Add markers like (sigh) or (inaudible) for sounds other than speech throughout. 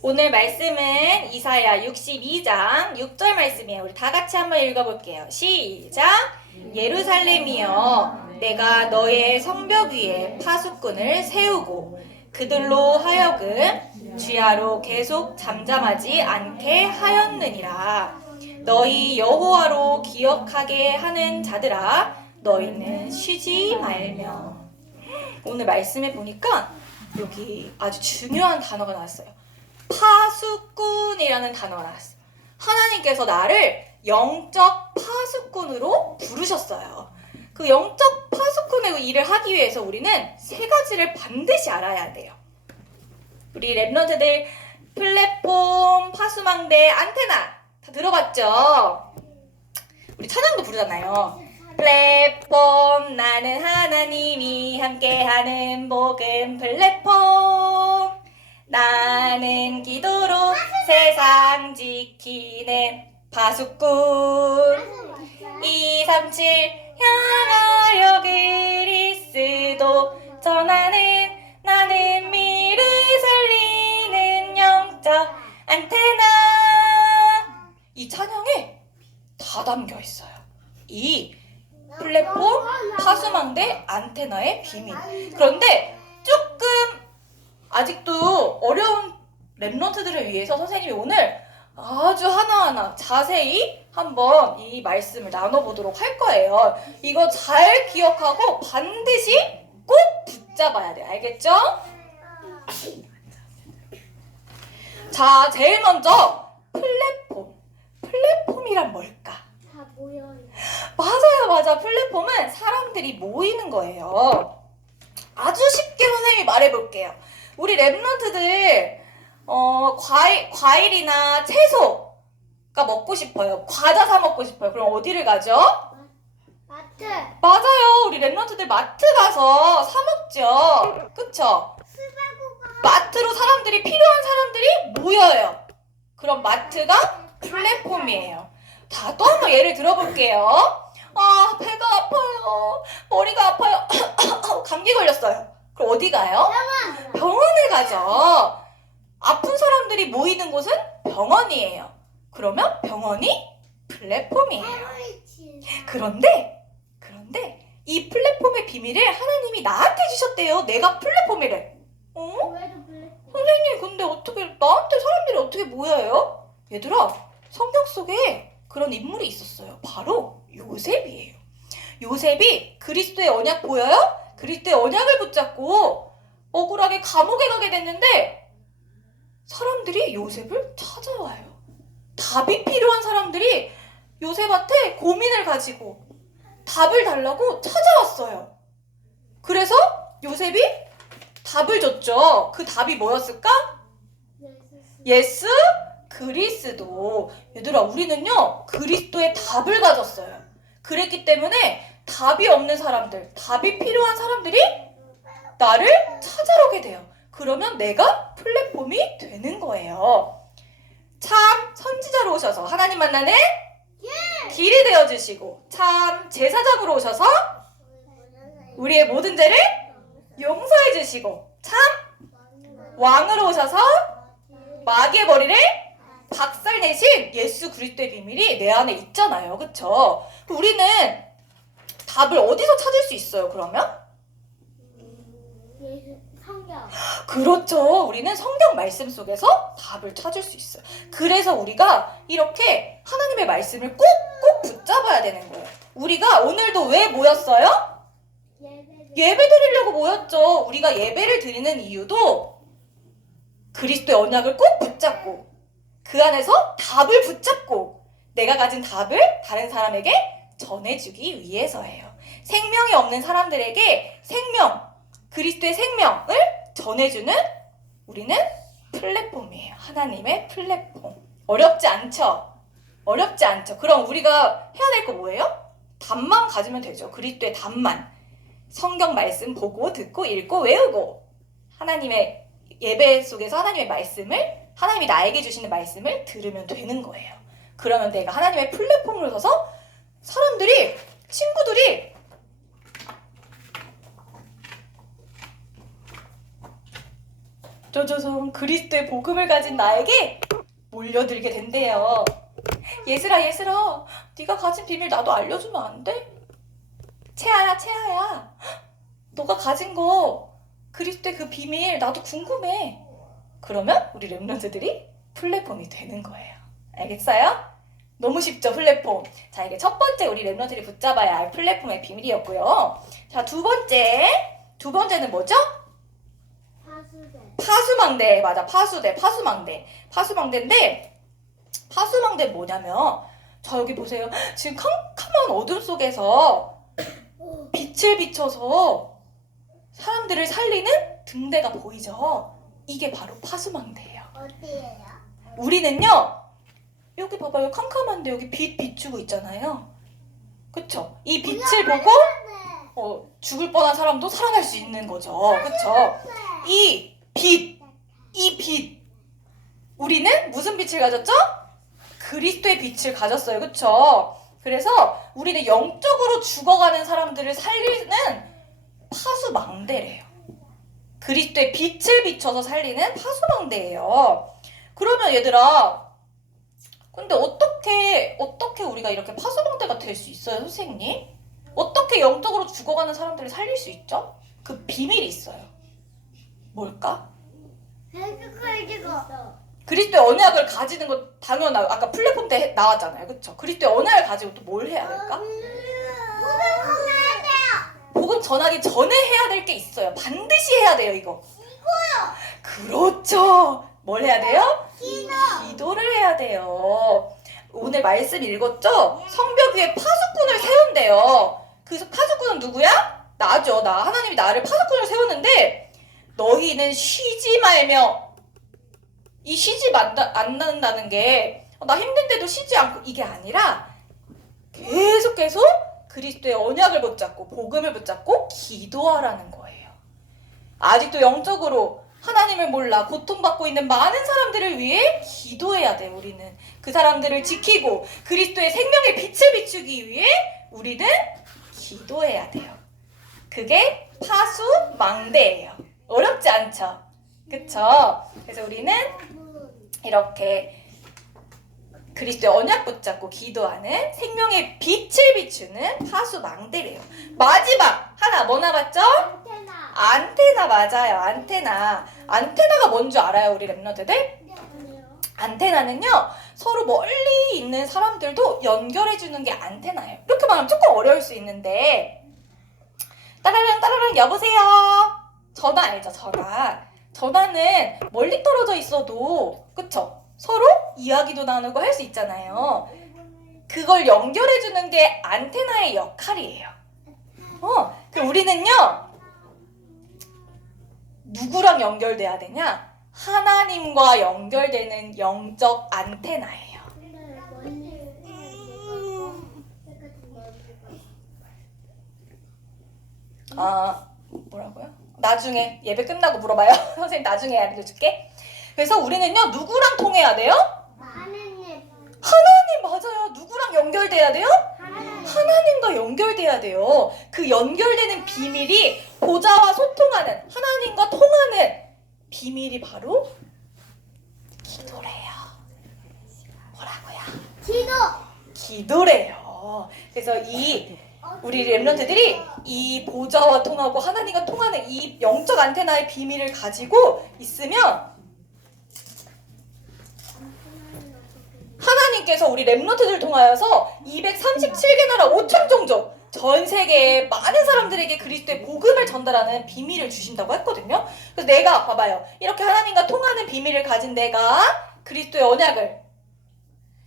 오늘 말씀은 이사야 62장 6절 말씀이에요. 우리 다 같이 한번 읽어볼게요. 시작. 예루살렘이여, 내가 너의 성벽 위에 파수꾼을 세우고 그들로 하여금 주야로 계속 잠잠하지 않게 하였느니라. 너희 여호와로 기억하게 하는 자들아, 너희는 쉬지 말며. 오늘 말씀에 보니까 여기 아주 중요한 단어가 나왔어요. 파수꾼이라는 단어가 나왔어요. 하나님께서 나를 영적 파수꾼으로 부르셨어요. 그 영적 파수꾼의 일을 하기 위해서 우리는 세 가지를 반드시 알아야 돼요. 우리 랩런트들 플랫폼, 파수망대, 안테나 다 들어봤죠? 우리 찬양도 부르잖아요. 플랫폼 나는 하나님이 함께하는 복음 플랫폼 나는 기도로 세상 지키는 파수꾼 237 향하여 그리스도 전하는 나는 미를 살리는 영적 안테나 이 찬양에 다 담겨 있어요. 이 플랫폼 파수망대 안테나의 비밀. 그런데 조금 아직도 어려운 랩런트들을 위해서 선생님이 오늘 아주 하나하나 자세히 한번 이 말씀을 나눠보도록 할 거예요. 이거 잘 기억하고 반드시 꼭 붙잡아야 돼요. 알겠죠? 자, 제일 먼저 플랫폼. 플랫폼이란 뭘까? 다 모여요. 맞아요, 맞아. 플랫폼은 사람들이 모이는 거예요. 아주 쉽게 선생님이 말해볼게요. 우리 랩런트들, 어, 과일, 과일이나 채소가 먹고 싶어요. 과자 사 먹고 싶어요. 그럼 어디를 가죠? 마트. 맞아요. 우리 랩런트들 마트 가서 사 먹죠. 그쵸? 마트로 사람들이, 필요한 사람들이 모여요. 그럼 마트가 플랫폼이에요. 자, 또 한번 예를 들어볼게요. 아, 배가 아파요. 머리가 아파요. (coughs) 감기 걸렸어요. 그럼 어디 가요? 병원을 가죠. 아픈 사람들이 모이는 곳은 병원이에요. 그러면 병원이 플랫폼이에요. 그런데, 그런데 이 플랫폼의 비밀을 하나님이 나한테 주셨대요. 내가 플랫폼이래. 어? 선생님, 근데 어떻게, 나한테 사람들이 어떻게 모여요? 얘들아, 성경 속에 그런 인물이 있었어요. 바로 요셉이에요. 요셉이 그리스도의 언약 보여요? 그리스도의 언약을 붙잡고 억울하게 감옥에 가게 됐는데 사람들이 요셉을 찾아와요. 답이 필요한 사람들이 요셉한테 고민을 가지고 답을 달라고 찾아왔어요. 그래서 요셉이 답을 줬죠. 그 답이 뭐였을까? 예수 그리스도. 얘들아, 우리는요, 그리스도의 답을 가졌어요. 그랬기 때문에 답이 없는 사람들, 답이 필요한 사람들이 나를 찾아오게 돼요. 그러면 내가 플랫폼이 되는 거예요. 참 선지자로 오셔서 하나님 만나는 길이 되어 주시고, 참 제사장으로 오셔서 우리의 모든 죄를 용서해 주시고, 참 왕으로 오셔서 마귀의 머리를 박살 내신 예수 그리스도의 비밀이 내 안에 있잖아요. 그쵸? 우리는 답을 어디서 찾을 수 있어요, 그러면? 성경. 그렇죠. 우리는 성경 말씀 속에서 답을 찾을 수 있어요. 그래서 우리가 이렇게 하나님의 말씀을 꼭 꼭 붙잡아야 되는 거예요. 우리가 오늘도 왜 모였어요? 예배 드리려고 모였죠. 우리가 예배를 드리는 이유도 그리스도의 언약을 꼭 붙잡고 그 안에서 답을 붙잡고 내가 가진 답을 다른 사람에게 전해주기 위해서예요. 생명이 없는 사람들에게 생명, 그리스도의 생명을 전해주는 우리는 플랫폼이에요. 하나님의 플랫폼. 어렵지 않죠? 어렵지 않죠? 그럼 우리가 해야 될 거 뭐예요? 답만 가지면 되죠. 그리스도의 답만. 성경 말씀 보고 듣고 읽고 외우고 하나님의 예배 속에서 하나님의 말씀을 하나님이 나에게 주시는 말씀을 들으면 되는 거예요. 그러면 내가 하나님의 플랫폼으로 서서 사람들이 친구들이 저 쪼조송 그리스도의 복음을 가진 나에게 몰려들게 된대요. 예슬아 예슬아 네가 가진 비밀 나도 알려주면 안 돼? 채아야 채아야 너가 가진 거 그리스도의 그 비밀 나도 궁금해. 그러면 우리 랩런트들이 플랫폼이 되는 거예요. 알겠어요? 너무 쉽죠 플랫폼. 자 이게 첫 번째 우리 랩런트들이 붙잡아야 할 플랫폼의 비밀이었고요. 자 두 번째 두 번째는 뭐죠? 파수망대. 맞아 파수대 파수망대. 파수망대인데 파수망대 뭐냐면 자 여기 보세요. 지금 캄캄한 어둠 속에서 빛을 비춰서 사람들을 살리는 등대가 보이죠? 이게 바로 파수망대예요. 어디예요? 우리는요 여기 봐봐요. 캄캄한데 여기 빛 비추고 있잖아요. 그쵸? 이 빛을 보고 어, 죽을 뻔한 사람도 살아날 수 있는 거죠. 그쵸? 이 빛, 이 빛. 우리는 무슨 빛을 가졌죠? 그리스도의 빛을 가졌어요. 그쵸? 그래서 우리는 영적으로 죽어가는 사람들을 살리는 파수망대래요. 그리스도의 빛을 비춰서 살리는 파수망대예요. 그러면 얘들아, 근데 어떻게, 어떻게 우리가 이렇게 파수망대가 될 수 있어요, 선생님? 어떻게 영적으로 죽어가는 사람들을 살릴 수 있죠? 그 비밀이 있어요. 뭘까? 그리스도의 언약을 가지는 거 당연하 아까 플랫폼 때 해- 나왔잖아요. 그쵸? 그리스도의 언약을 가지고 또 뭘 해야 될까? 복음 전하기 전에 해야 될 게 있어요. 반드시 해야 돼요, 이거. 이거요. 그렇죠. 뭘 해야 돼요? 기도를 해야 돼요. 오늘 말씀 읽었죠? 성벽 위에 파수꾼을 세운대요. 그 파수꾼은 누구야? 나죠. 나. 하나님이 나를 파수꾼을 세웠는데 너희는 쉬지 말며 이 쉬지 않는다는 게 나 힘든데도 쉬지 않고 이게 아니라 계속 계속 그리스도의 언약을 붙잡고 복음을 붙잡고 기도하라는 거예요. 아직도 영적으로 하나님을 몰라 고통받고 있는 많은 사람들을 위해 기도해야 돼 우리는 그 사람들을 지키고 그리스도의 생명의 빛을 비추기 위해 우리는 기도해야 돼요. 그게 파수 망대예요. 어렵지 않죠? 그쵸? 그래서 우리는 이렇게 그리스도의 언약 붙잡고 기도하는 생명의 빛을 비추는 파수망대래요. 마지막 하나 뭐 남았죠? 안테나. 안테나 맞아요. 안테나. 안테나가 뭔 줄 알아요, 우리? 아니요. 안테나는요 서로 멀리 있는 사람들도 연결해 주는 게 안테나예요. 이렇게 말하면 조금 어려울 수 있는데 따라랑 따라랑 여보세요. 전화 알죠, 전화. 전화는 멀리 떨어져 있어도 그쵸? 서로 이야기도 나누고 할 수 있잖아요. 그걸 연결해 주는 게 안테나의 역할이에요. 어, 그 우리는요 누구랑 연결돼야 되냐? 하나님과 연결되는 영적 안테나예요. 아, 뭐라고요? 나중에 예배 끝나고 물어봐요. (laughs) 선생님 나중에 알려줄게. 그래서 우리는요 누구랑 통해야 돼요? 하느님. 하나님 맞아요. 누구랑 연결돼야 돼요? 하나님. 하나님과 연결돼야 돼요. 그 연결되는 비밀이 보좌와 소통하는 하나님과 통하는 비밀이 바로 기도래요. 뭐라고요? 기도. 기도래요. 그래서 이 우리 랩런트들이 이 보좌와 통하고 하나님과 통하는 이 영적 안테나의 비밀을 가지고 있으면 하나님께서 우리 랩런트들 통하여서 237개 나라 5천 종족 전 세계의 많은 사람들에게 그리스도의 복음을 전달하는 비밀을 주신다고 했거든요. 그래서 내가 봐봐요. 이렇게 하나님과 통하는 비밀을 가진 내가 그리스도의 언약을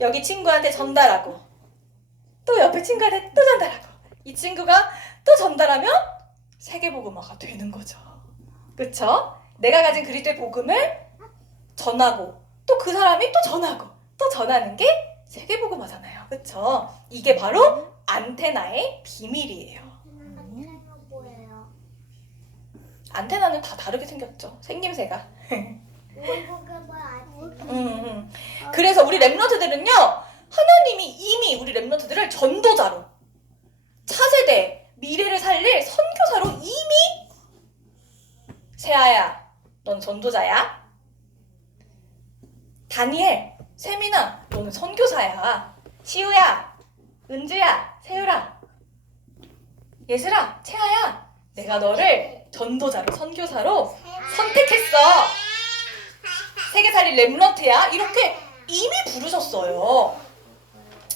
여기 친구한테 전달하고 또 옆에 친구한테 또 전달하고 이 친구가 또 전달하면 세계 복음화가 되는 거죠. 그쵸? 내가 가진 그리스도의 복음을 전하고 또 그 사람이 또 전하고 또 전하는 게 세계 복음화잖아요. 그쵸? 이게 바로 안테나의 비밀이에요. 안테나? 안테나는 다 다르게 생겼죠. 생김새가. (laughs) 음, 음. 그래서 우리 랩런트들은요 하나님이 이미 우리 랩런트들을 전도자로 차세대 미래를 살릴 선교사로 이미 세아야 넌 전도자야. 다니엘, 세민아, 너는 선교사야. 시우야, 은주야, 세율아, 예슬아, 채아야. 내가 너를 전도자로 선교사로 선택했어. 세계살이 랩런트야. 이렇게 이미 부르셨어요.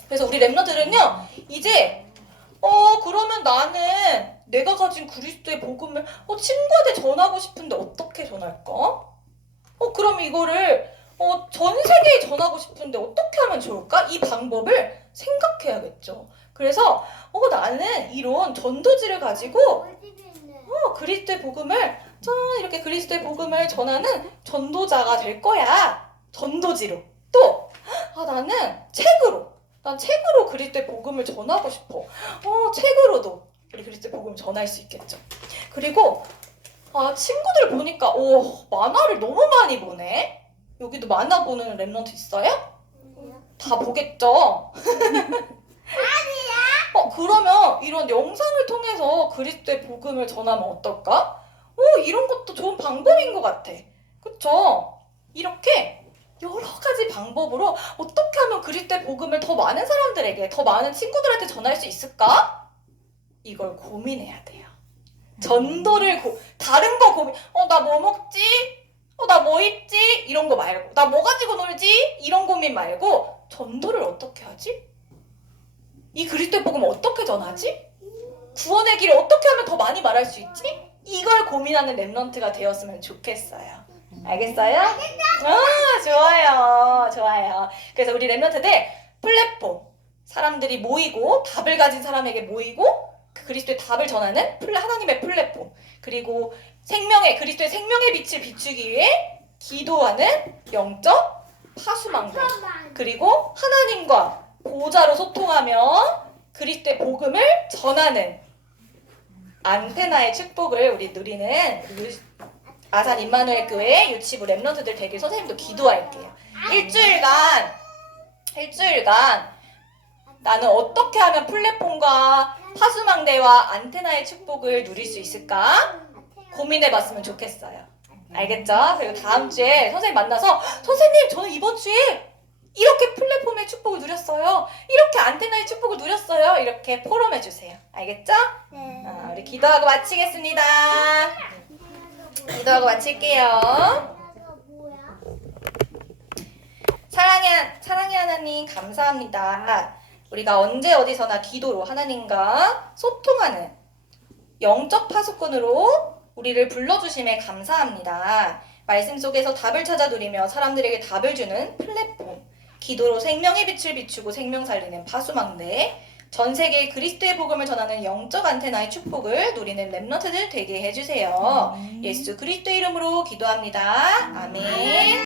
그래서 우리 랩런트는요, 이제, 어, 그러면 나는 내가 가진 그리스도의 복음을 어, 친구한테 전하고 싶은데 어떻게 전할까? 어, 그럼 이거를 어, 전 세계에 전하고 싶은데 어떻게 하면 좋을까? 이 방법을 생각해야겠죠. 그래서 어, 나는 이런 전도지를 가지고 어, 그리스도의 복음을 저 이렇게 그리스도의 복음을 전하는 전도자가 될 거야. 전도지로. 또 아, 나는 책으로. 난 책으로 그리스도의 복음을 전하고 싶어. 어, 책으로도 우리 그리스도의 복음을 전할 수 있겠죠. 그리고 아, 친구들 보니까 오, 만화를 너무 많이 보네. 여기도 만화 보는 랩런트 있어요? 다 보겠죠? 어, 그러면 이런 영상을 통해서 그리스도의 복음을 전하면 어떨까? 오, 이런 것도 좋은 방법인 것 같아. 그쵸? 이렇게 여러 가지 방법으로 어떻게 하면 그리스도의 복음을 더 많은 사람들에게, 더 많은 친구들한테 전할 수 있을까? 이걸 고민해야 돼요. 전도를 고, 다른 거 고민, 어, 나 뭐 먹지? 어, 나 뭐 입지? 이런 거 말고, 나 뭐 가지고 놀지? 이런 고민 말고, 전도를 어떻게 하지? 이 그리스도의 복음을 어떻게 전하지? 구원의 길을 어떻게 하면 더 많이 말할 수 있지? 이걸 고민하는 랩런트가 되었으면 좋겠어요. 알겠어요? 아, 좋아요. 좋아요. 그래서 우리 랩런트들 플랫폼, 사람들이 모이고 답을 가진 사람에게 모이고 그 그리스도의 답을 전하는 플 하나님의 플랫폼 그리고 생명의 그리스도의 생명의 빛을 비추기 위해 기도하는 영적 파수망대 그리고 하나님과 보좌로 소통하며 그리스도의 복음을 전하는 안테나의 축복을 우리 누리는 유- 아산 임마누엘 교회 유치부 랩런트들 되길 선생님도 기도할게요. 일주일간 일주일간 나는 어떻게 하면 플랫폼과 파수망대와 안테나의 축복을 누릴 수 있을까 고민해봤으면 좋겠어요. 알겠죠? 그리고 다음 주에 선생님 만나서 선생님 저는 이번 주에 이렇게 플랫폼의 축복을 누렸어요. 이렇게 안테나의 축복을 누렸어요. 이렇게 포럼해 주세요. 알겠죠? 아, 우리 기도하고 마치겠습니다. 기도하고 마칠게요. 사랑의 사랑의 하나님 감사합니다. 우리가 언제 어디서나 기도로 하나님과 소통하는 영적 파수꾼으로 우리를 불러주심에 감사합니다. 말씀 속에서 답을 찾아 누리며 사람들에게 답을 주는 플랫폼, 기도로 생명의 빛을 비추고 생명 살리는 파수망대, 전 세계에 그리스도의 복음을 전하는 영적 안테나의 축복을 누리는 랩런트들 되게 해주세요. 예수 그리스도 이름으로 기도합니다. 아멘.